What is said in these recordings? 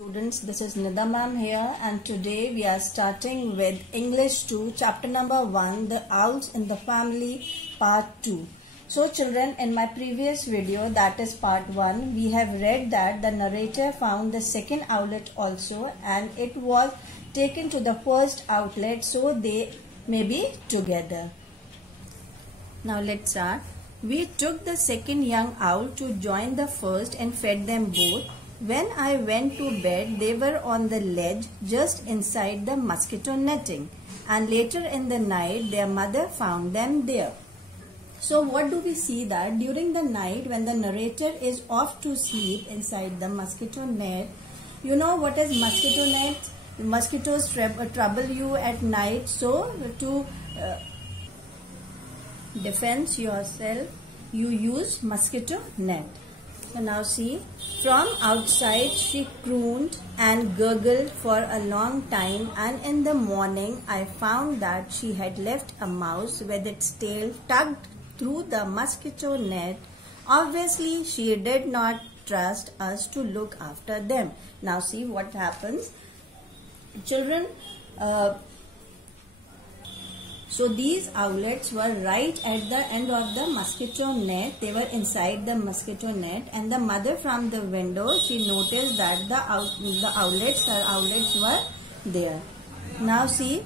Students, this is Nida ma'am here, and today we are starting with English 2, chapter number 1, The Owls in the Family, part 2. So children, in my previous video, that is part 1, we have read that the narrator found the second owlet also, and it was taken to the first outlet so they may be together. Now let's start. We took the second young owl to join the first and fed them both. When I went to bed, they were on the ledge just inside the mosquito netting, and later in the night their mother found them there. So what do we see that during the night when the narrator is off to sleep inside the mosquito net? You know what is mosquito net? Mosquitoes trouble you at night, so to defend yourself you use mosquito net. So now see, from outside she crooned and gurgled for a long time, and in the morning I found that she had left a mouse with its tail tucked through the mosquito net. Obviously she did not trust us to look after them. Now see what happens. Children, so these owlets were right at the end of the mosquito net. They were inside the mosquito net, and the mother from the window, she noticed that the owlets were there. Now see,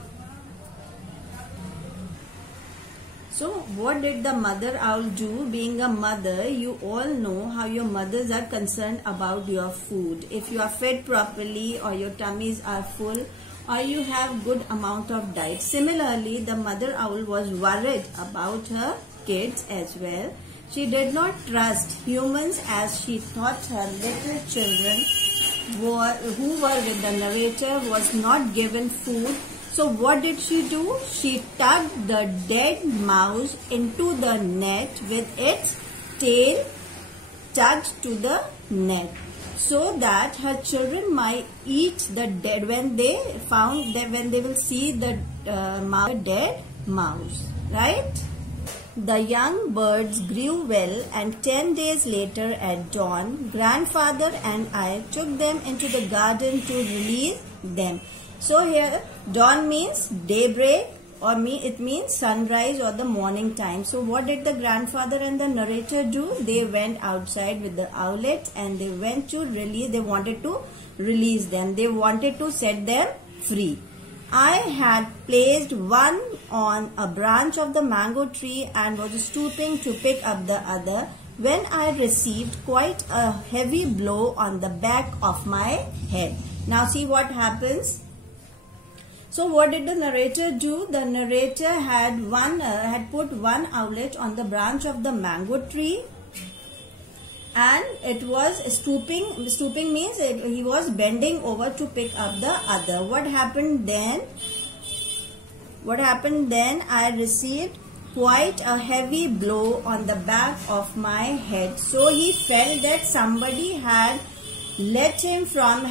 so what did the mother owl do? Being a mother, you all know how your mothers are concerned about your food. If you are fed properly, or your tummies are full, or you have good amount of diet. Similarly, the mother owl was worried about her kids as well. She did not trust humans as she thought her little children who were with the narrator was not given food. So what did she do? She tucked the dead mouse into the net with its tail tucked to the net, so that her children might eat the dead when they will see the dead mouse, right? The young birds grew well, and 10 days later at dawn, grandfather and I took them into the garden to release them. So here dawn means daybreak, or it means sunrise or the morning time. So what did the grandfather and the narrator do? They went outside with the owlets and they wanted to release them. They wanted to set them free. I had placed one on a branch of the mango tree and was stooping to pick up the other when I received quite a heavy blow on the back of my head. Now see what happens. So what did the narrator do? The narrator had put one owlet on the branch of the mango tree, and it was stooping. Stooping means he was bending over to pick up the other. What happened then? I received quite a heavy blow on the back of my head. So he felt that somebody had hit him from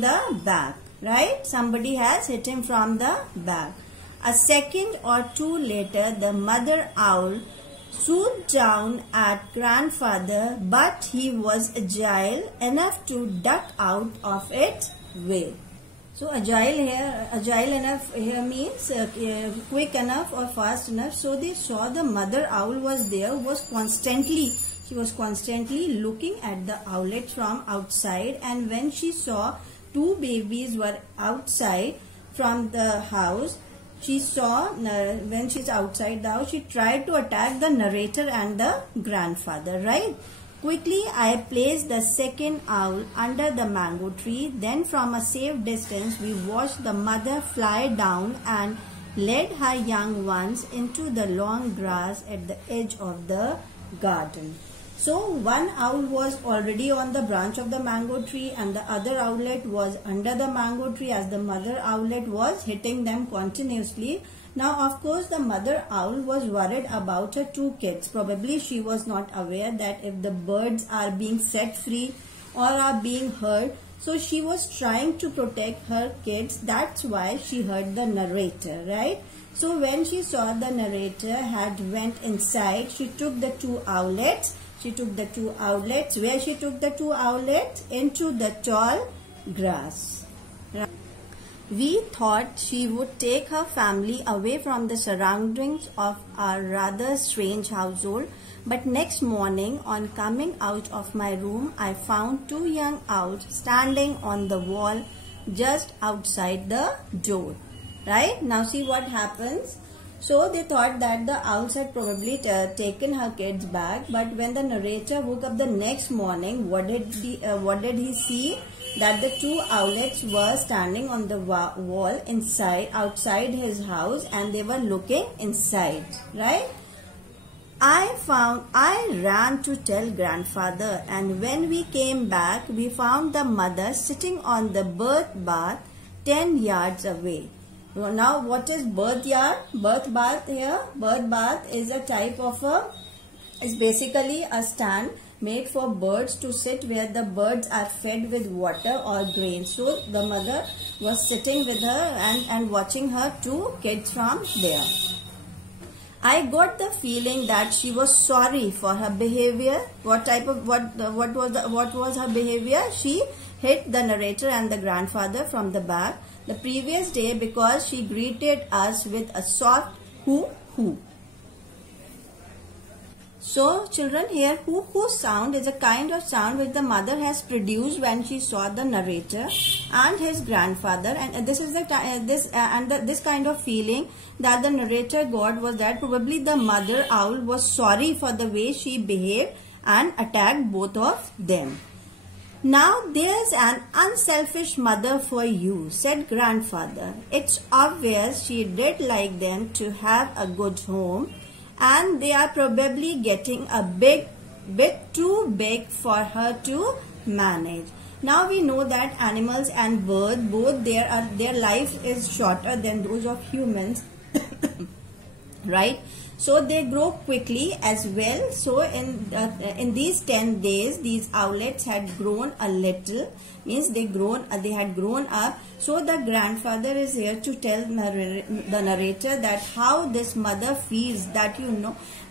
the back. Right? Somebody has hit him from the back. A second or two later, the mother owl swooped down at grandfather, but he was agile enough to duck out of its way. So agile enough here means quick enough or fast enough. So they saw the mother owl was there, she was constantly looking at the owlet from outside, and when she saw two babies were outside from the house, when she's outside the house, she tried to attack the narrator and the grandfather, right? Quickly, I placed the second owl under the mango tree. Then from a safe distance, we watched the mother fly down and led her young ones into the long grass at the edge of the garden. So one owl was already on the branch of the mango tree, and the other owlet was under the mango tree, as the mother owlet was hitting them continuously. Now of course the mother owl was worried about her two kids. Probably she was not aware that if the birds are being set free or are being hurt, so she was trying to protect her kids. That's why she heard the narrator, right? So when she saw the narrator had went inside, she took the two owlets She took the 2 owlets. Where she took the 2 owlets? Into the tall grass. We thought she would take her family away from the surroundings of our rather strange household, but next morning on coming out of my room, I found 2 young owls standing on the wall just outside the door. Right? Now see what happens. So they thought that the owls had probably taken her kids back, but when the narrator woke up the next morning, what did he see? That the 2 owlets were standing on the wall outside his house, and they were looking inside, right? I ran to tell grandfather, and when we came back, we found the mother sitting on the birth bath 10 yards away. Now, what is birth yard? Birth bath here. Birth bath is a type of is basically a stand made for birds to sit, where the birds are fed with water or grain. So the mother was sitting with her and watching her 2 kids from there. I got the feeling that she was sorry for her behavior. What was her behavior? She hit the narrator and the grandfather from the back the previous day because she greeted us with a soft hoo hoo. So children, here hoo hoo sound is a kind of sound which the mother has produced when she saw the narrator and his grandfather, and this is this kind of feeling that the narrator got was that probably the mother owl was sorry for the way she behaved and attacked both of them. Now there's an unselfish mother for you, said grandfather. It's obvious she did like them to have a good home, and they are probably getting a bit too big for her to manage. Now we know that animals and birds, both their life is shorter than those of humans, right? So they grow quickly as well. So in these 10 days, these owlets had grown a little, means they had grown up. So the grandfather is here to tell the narrator that how this mother feels, that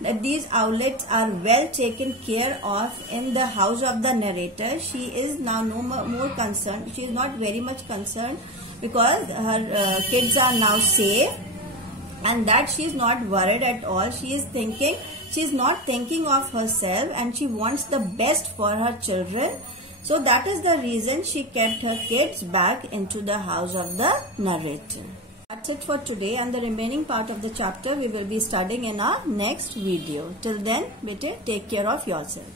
that these owlets are well taken care of in the house of the narrator. She is now no more concerned. She is not very much concerned because her kids are now safe. And that she is not worried at all. She is not thinking of herself, and she wants the best for her children. So that is the reason she kept her kids back into the house of the narrator. That's it for today, and the remaining part of the chapter we will be studying in our next video. Till then, bete, take care of yourself.